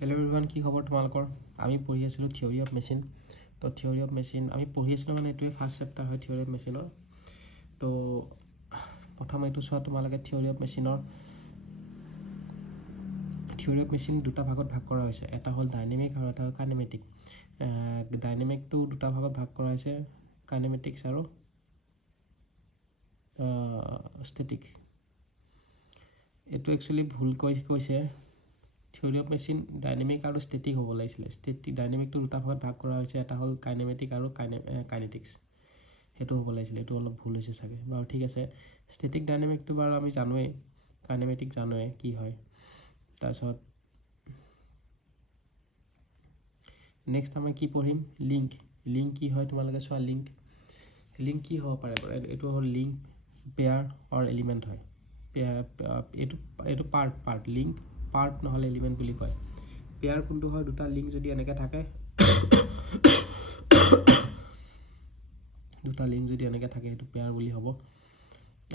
Hello' everyone, কি খবৰ তোমালোকৰ? আমি পঢ়ি আছিলোঁ থিয়ৰী অফ মেচিন। তো থিয়ৰী অফ মেচিন আমি পঢ়ি আছিলোঁ মানে এইটোৱে ফাৰ্ষ্ট চেপ্টাৰ হয় থিয়ৰী অফ মেচিনৰ। তো প্ৰথম এইটো চোৱা, তোমালোকে থিয়ৰী অফ মেচিন দুটা ভাগত ভাগ কৰা হৈছে। এটা হ'ল ডাইনেমিক আৰু এটা হ'ল কাইনেমেটিক। ডাইনেমিকটো দুটা ভাগত ভাগ কৰা হৈছে, কাইনেমেটিক্স আৰু ষ্টেটিক। এইটো একচুৱেলি ভুল কৈছে। থিয়ৰী অফ মেচিন ডাইনেমিক আৰু ষ্টেটিক হ'ব লাগিছিলে। ডাইনেমিকটো দুটা ভাগত ভাগ কৰা হৈছে, এটা হ'ল কাইনেমেটিক আৰু কাইনেটিক্স। সেইটো হ'ব লাগিছিলে, এইটো অলপ ভুল হৈছে চাগে। বাৰু ঠিক আছে, ষ্টেটিক ডাইনেমিকটো বাৰু আমি জানোৱেই, কাইনেমেটিক জানোৱেই কি হয়। তাৰপিছত নেক্সট আমি কি পঢ়িম? লিংক কি হয় তোমালোকে চোৱা। লিংক কি হ'ব পাৰে বাৰু? এইটো হ'ল লিংক পেয়াৰ অৰ এলিমেণ্ট হয়। এইটো পাৰ্ট লিংক পাৰ্ট নহ'লে এলিমেণ্ট বুলি কয়। পেয়াৰ কোনটো হয়? দুটা লিংক যদি এনেকৈ থাকে সেইটো পেয়াৰ বুলি হ'ব।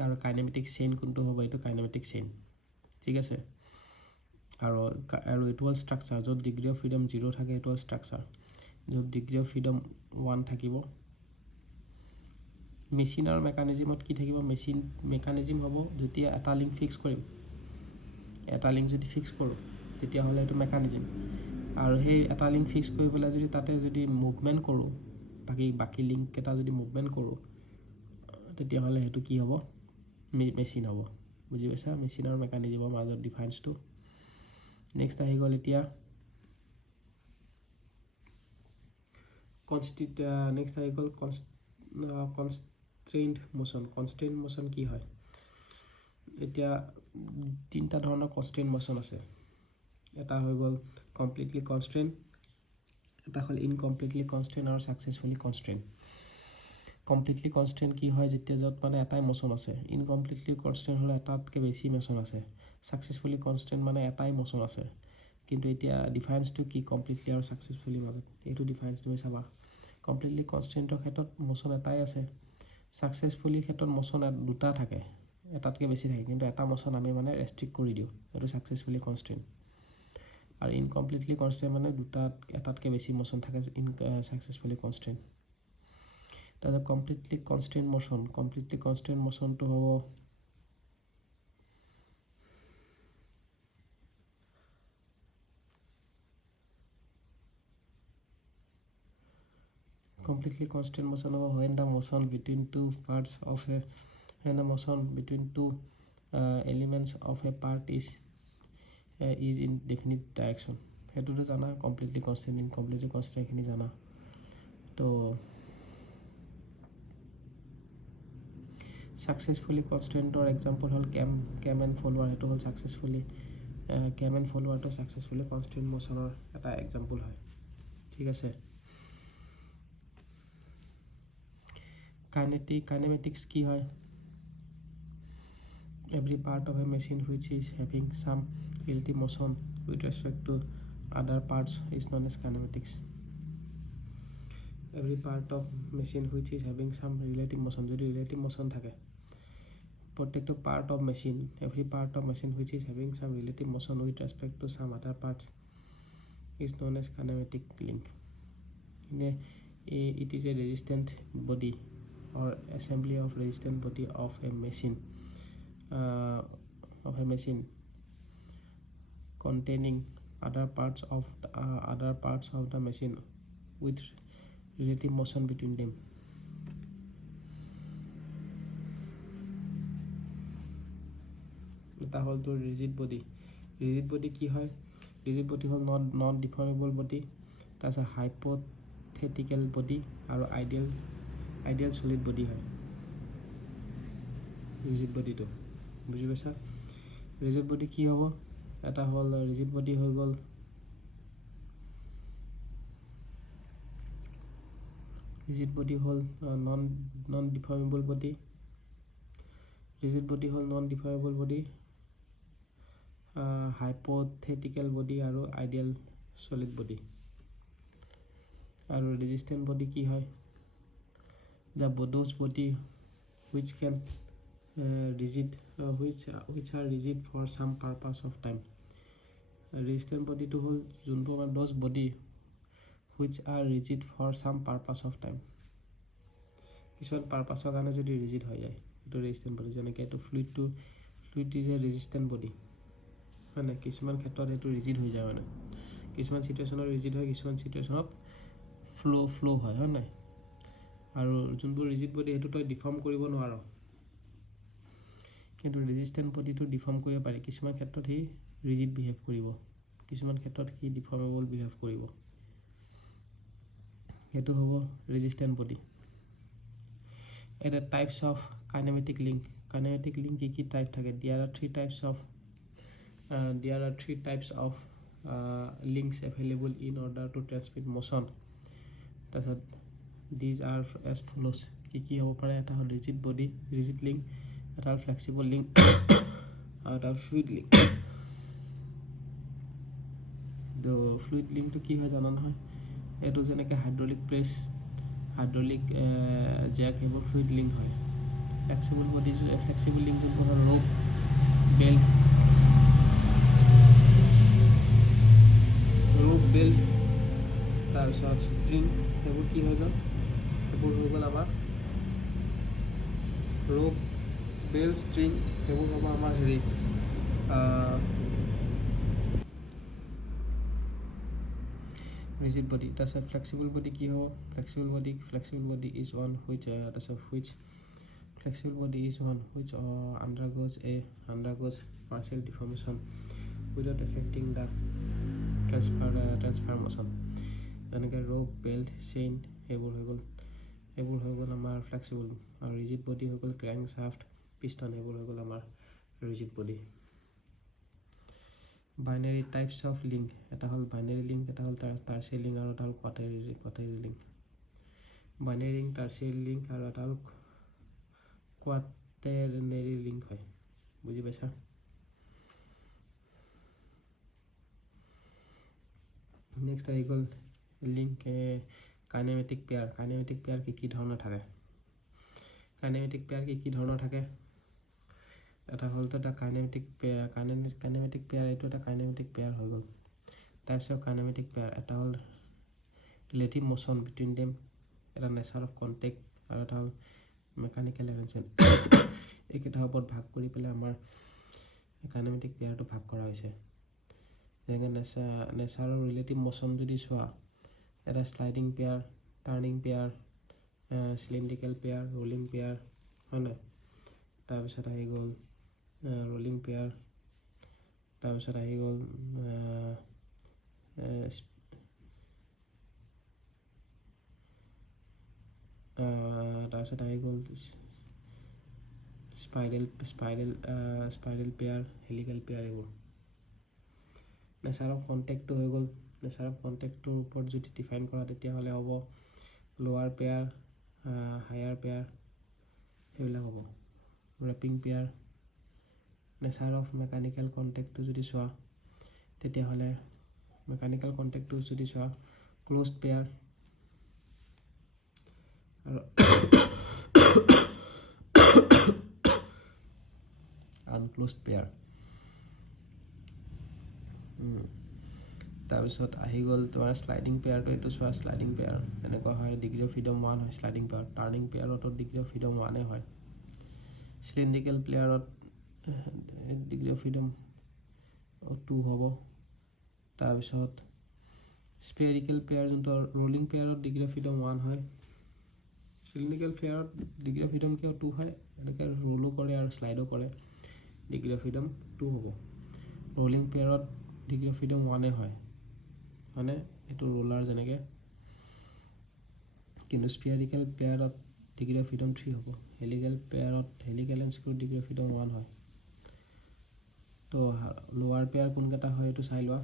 আৰু কাইনেমেটিক চেইন কোনটো হ'ব? এইটো কাইনেমেটিক চেইন। ঠিক আছে। আৰু এইটো হ'ল ষ্ট্ৰাকচাৰ। য'ত ডিগ্ৰী অফ ফ্ৰীডম 0 থাকে এইটো হ'ল ষ্ট্ৰাকচাৰ। য'ত ডিগ্ৰী অফ ফ্ৰীডম 1 থাকিব। মেচিন আৰু মেকানিজিমত কি থাকিব? মেকানিজিম হ'ব যেতিয়া এটা লিংক ফিক্স কৰিম। এটা লিংক যদি ফিক্স কৰোঁ তেতিয়াহ'লে এইটো মেকানিজিম। আৰু সেই এটা লিংক ফিক্স কৰি পেলাই যদি তাতে যদি মুভমেণ্ট কৰোঁ, বাকী লিংককেইটা যদি মুভমেণ্ট কৰোঁ, তেতিয়াহ'লে সেইটো কি হ'ব? মেচিন হ'ব। বুজি পাইছা? মেচিন আৰু মেকানিজিমৰ মাজত ডিফাৰেঞ্চটো। নেক্সট আহি গ'ল এতিয়া কনষ্ট্ৰেইণ্ড মোশ্যন। কনষ্ট্ৰেইণ্ড মোশ্যন কি হয়? এতিয়া তিনিটা ধৰণৰ কনষ্ট্ৰেইণ্ড মোশ্যন আছে। এটা হৈ গ'ল কমপ্লিটলি কনষ্ট্ৰেইণ্ড, এটা হ'ল ইনকমপ্লিটলি কনষ্ট্ৰেইণ্ড আৰু ছাকচেছফুলি কনষ্ট্ৰেইণ্ড। কমপ্লিটলি কনষ্ট্ৰেইণ্ড কি হয়? য'ত মানে এটাই মোশ্যন আছে। ইনকমপ্লিটলি কনষ্ট্ৰেইণ্ড হ'লে এটাতকৈ বেছি মোশ্যন আছে। ছাকচেছফুলি কনষ্ট্ৰেইণ্ড মানে এটাই মোশ্যন আছে। কিন্তু এতিয়া ডিফাৰেঞ্চটো কি কমপ্লিটলি আৰু ছাকচেছফুলিৰ মাজত? এইটো ডিফাৰেঞ্চ তুমি চাবা। কমপ্লিটলি কনষ্ট্ৰেইণ্টৰ ক্ষেত্ৰত মোশ্যন এটাই আছে। ছাকচেছফুলিৰ ক্ষেত্ৰত মোশ্যন দুটা থাকে, এটাতকৈ বেছি থাকে, কিন্তু এটা মোশ্যন আমি মানে ৰেষ্ট্ৰিক্ট কৰি দিওঁ। এইটো ছাকচেছফুলি কনষ্ট্ৰেইণ্ট। আৰু ইনকমপ্লিটলি কনষ্ট্ৰেইণ্ট মানে এটাতকৈ বেছি মোশ্যন থাকে, ছাকচেছফুলি কনষ্ট্ৰেইণ্ট। তাৰপিছত কমপ্লিটলি কনষ্ট্ৰেইণ্ট মোশ্যনটো হ'ব when the motion between two parts of a elements of a part is in definite direction. সেইটোতো জানা, কমপ্লিটলি কনষ্ট্ৰেইণ্ট, ইনকমপ্লিটলি কনষ্ট্ৰেইণ্ট এইখিনি জানা। তো ছাকচেছফুলি কনষ্ট্ৰেইণ্টৰ এক্সাম্পল হ'ল কেম এণ্ড ফলোৱাৰ। সেইটো হ'ল ছাকচেছফুলি কেম এণ্ড ফলোৱাৰটো ছাকচেছফুলি কনষ্ট্ৰেইণ্ট মোশ্যনৰ এটা এক্সাম্পল হয়। ঠিক আছে। কাইনেমেটিক্স কি হয়? Every part of a machine which is having some relative motion with respect to other parts is known as kinematics. Every part of machine which is having some relative motion, যদি relative motion থাকে, প্ৰত্যেকটো part of machine, every part of machine which is having some relative motion with respect to some other parts is known as kinematic link. It is a resistant body or assembly of resistant body of a machine containing other parts of the machine with relative motion between them. এটা হ'ল তোৰ ৰিজিড body কি হয়? ৰিজিড body হ'ল non ডিফৰ্মেবল body, তাৰপিছত hypothetical body আৰু ideal solid body হয় ৰিজিড বডিটো। বুজি পাইছা? ৰিজিড বডি কি হ'ব? এটা হ'ল ৰিজিড বডি হৈ গ'ল নন ডিফৰ্মেবল বডি। ৰিজিড বডি হ'ল নন ডিফৰ্মেবল বডি, হাইপথেটিকেল বডি আৰু আইডিয়েল চলিড বডি। আৰু ৰেজিষ্টেণ্ট বডি কি হয়? those body which can which are rigid for some purpose of time. Resistant বডিটো হ'ল যোনটো আমাৰ দছ বডি হুইচ আৰ ৰিজিড ফৰ চাম পাৰপাছ অফ টাইম। কিছুমান পাৰপাছৰ কাৰণে যদি ৰিজিড হৈ যায় এইটো ৰেজিষ্টেণ্ট বডি, যেনেকৈ এইটো fluid is a resistant body হয় নাই। কিছুমান ক্ষেত্ৰত সেইটো ৰিজিড হৈ যায় মানে, কিছুমান চিটুৱেশ্যনত ৰিজিড হয়, কিছুমান চিটুৱেশ্যনত ফ্ল' হয় নাই। আৰু যোনবোৰ ৰিজিড বডি সেইটো তই ডিফৰ্ম কৰিব নোৱাৰ, কিন্তু ৰেজিষ্টেণ্ট বডিটো ডিফৰ্ম কৰিব পাৰি। কিছুমান ক্ষেত্ৰত সি ৰিজিড বিহেভ কৰিব, কিছুমান ক্ষেত্ৰত সি ডিফৰ্মেবল বিহেভ কৰিব, সেইটো হ'ব ৰেজিষ্টেণ্ট বডি। এটা types of kinematic link. Kinematic link কি টাইপ থাকে? There are three types of links available in order to transmit motion. তাৰপিছত দিজ আৰ এজ ফলোজ। কি হ'ব পাৰে? এটা হ'ল ৰিজিড বডি, ৰিজিড লিংক, এটা হ'ল ফ্লেক্সিবল লিংক আৰু এটা হ'ল ফ্লুইড লিংক। তো ফ্লুইড লিংকটো কি হয় জানা নহয়? এইটো যেনেকৈ হাইড্ৰলিক প্ৰেছ, হাইড্ৰলিক জেক, সেইবোৰ ফ্লুইড লিংক হয়। ফ্লেক্সিবল বডি, ফ্লেক্সিবল লিংক যোনটো হ'ল ৰোপ, বেল্ট, তাৰপিছত ষ্ট্ৰিং, সেইবোৰ কি হৈ গ'ল? সেইবোৰ হৈ গ'ল আমাৰ ৰোপ, বেল্ট, ষ্ট্ৰিং, সেইবোৰ হ'ব আমাৰ হেৰি ৰিজিড বডি। তাৰপিছত ফ্লেক্সিবল বডি কি হ'ব? Flexible body is one which flexible body is one which undergoes partial deformation without affecting the transfer motion. যেনেকৈ rope, belt, chain এইবোৰ হৈ গ'ল আমাৰ ফ্লেক্সিবল। আৰু ৰিজিড বডি হৈ গ'ল ক্ৰেংক শ্যাফ্ট, পিষ্টন, এইবোৰ হৈ গ'ল আমাৰ rigid body. Binary types of link. এটা হ'ল বাইনাৰী লিংক, এটা হ'ল টাৰ্চিয়াৰী লিংক, আৰু এটা হ'ল কোৱাটাৰী link. Binary link, tertiary link আৰু এটা হ'ল কোৱাটাৰনেৰী লিংক হয়। বুজি পাইছা? নেক্সট আহি গ'ল link kinematic pair. Kinematic pair কি ধৰণৰ থাকে? কাইনেমেটিক পেয়াৰ কি ধৰণৰ থাকে? এটা হ'ল তো এটা কাইনেমেটিক পেয়াৰ, কাইনেমেটিক পেয়াৰ, এইটো এটা কাইনেমেটিক পেয়াৰ হৈ গ'ল। টাইপছ অফ কাইনেমেটিক পেয়াৰ, এটা হ'ল ৰিলেটিভ মোশ্যন বিটুইন দেম, এটা নেচাৰ অফ কণ্টেক্ট, আৰু এটা হ'ল মেকানিকেল এৰেঞ্জমেণ্ট। এইকেইটাৰ ওপৰত ভাগ কৰি পেলাই আমাৰ কাইনেমেটিক পেয়াৰটো ভাগ কৰা হৈছে। যেনেকৈ নেচাৰৰ ৰিলেটিভ মোশ্যন যদি চোৱা, এটা sliding pair, turning pair, cylindrical pair, rolling pair হয় নাই। তাৰপিছত আহি গ'ল ৰোলিং পেয়াৰ, তাৰপিছত আহি গ'ল স্পাইৰেল পেয়াৰ, হেলিকেল পেয়াৰ। এইবোৰ নেচাৰ অফ কণ্টেক্টটো হৈ গ'ল। নেচাৰ অফ কণ্টেক্টটোৰ ওপৰত যদি ডিফাইন কৰা, তেতিয়াহ'লে হ'ব লোৱাৰ পেয়াৰ, হায়াৰ পেয়াৰ, সেইবিলাক হ'ব। Wrapping pair. Nature of mechanical কণ্টেক্টটো যদি চোৱা, তেতিয়াহ'লে মেকানিকেল কণ্টেক্টটো যদি চোৱা, ক্ল'জড পেয়াৰ আৰু আনক্ল'জড পেয়াৰ। তাৰপিছত আহি গ'ল তোমাৰ শ্লাইডিং পেয়াৰটো। এইটো চোৱা, শ্লাইডিং পেয়াৰ এনেকুৱা হয়, ডিগ্ৰী অফ ফ্ৰীডম 1 হয় শ্লাইডিং পেয়াৰ। টাৰ্ণিং পেয়াৰতো ডিগ্ৰী অফ ফ্ৰীডম 1 হয়। চিলিণ্ড্ৰিকেল পেয়াৰত ডিগ্ৰী অফ ফ্ৰীডম 2 হ'ব। তাৰপিছত স্পেৰিকেল পেয়াৰ, যোনটো ৰোলিং পেয়াৰত ডিগ্ৰী অফ ফ্ৰীডম 1 হয়। চিলিণ্ড্ৰিকেল পেয়াৰত ডিগ্ৰী অফ ফ্ৰীডম কিয় 2 হয়? এনেকৈ ৰোলো কৰে আৰু শ্লাইডো কৰে, ডিগ্ৰী অফ ফ্ৰীডম 2 হ'ব। ৰোলিং পেয়াৰত ডিগ্ৰী অফ ফ্ৰীডম 1 হয়, মানে এইটো ৰোলাৰ যেনেকৈ। কিন্তু স্পিয়াৰিকেল পেয়াৰত ডিগ্ৰী অফ ফ্ৰীডম 3 হ'ব। হেলিকেল পেয়াৰত, helical and screw degree of freedom 1 হয়। তো লোৱাৰ পেয়াৰ কোনকেইটা হয় এইটো চাই লোৱা।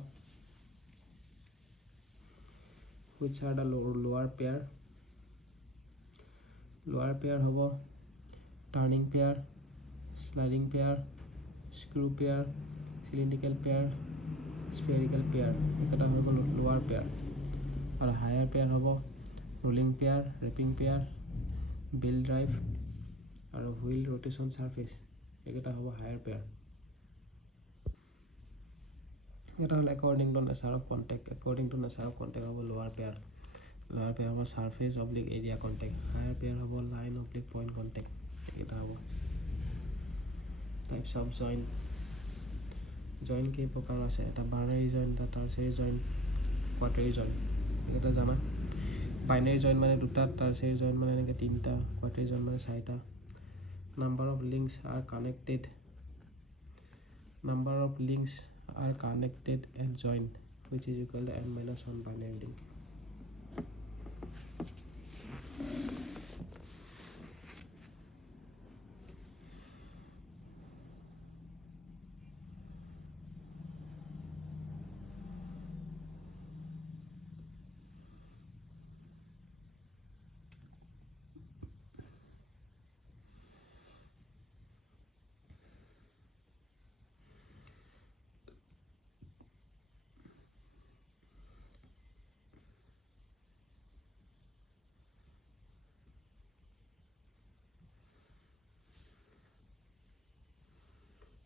Which are the lower pair? Lower pair হ'ব turning pair, sliding pair, screw pair, cylindrical pair, spherical pair. এইকেইটা হৈ গ'ল লোৱাৰ পেয়াৰ। আৰু হায়াৰ পেয়াৰ হ'ব rolling pair, wrapping pair, belt drive আৰু হুইল ৰটেশ্যন চাৰ্ফেচ। এইকেইটা হ'ব হায়াৰ পেয়াৰ। এটা হ'ল according to nature of contact হ'ব lower pair হ'ব surface oblique area contact higher pair হ'ব line oblique point contact এটা হ'ব types of joint কেই প্ৰকাৰ আছে এটা binary joint এটা tertiary joint quaternary joint এটা জানা binary joint মানে দুটা tertiary joint মানে এনেকে তিনটা quaternary joint মানে চাৰিটা number of links are connected and joined which is equal to n minus 1 binary link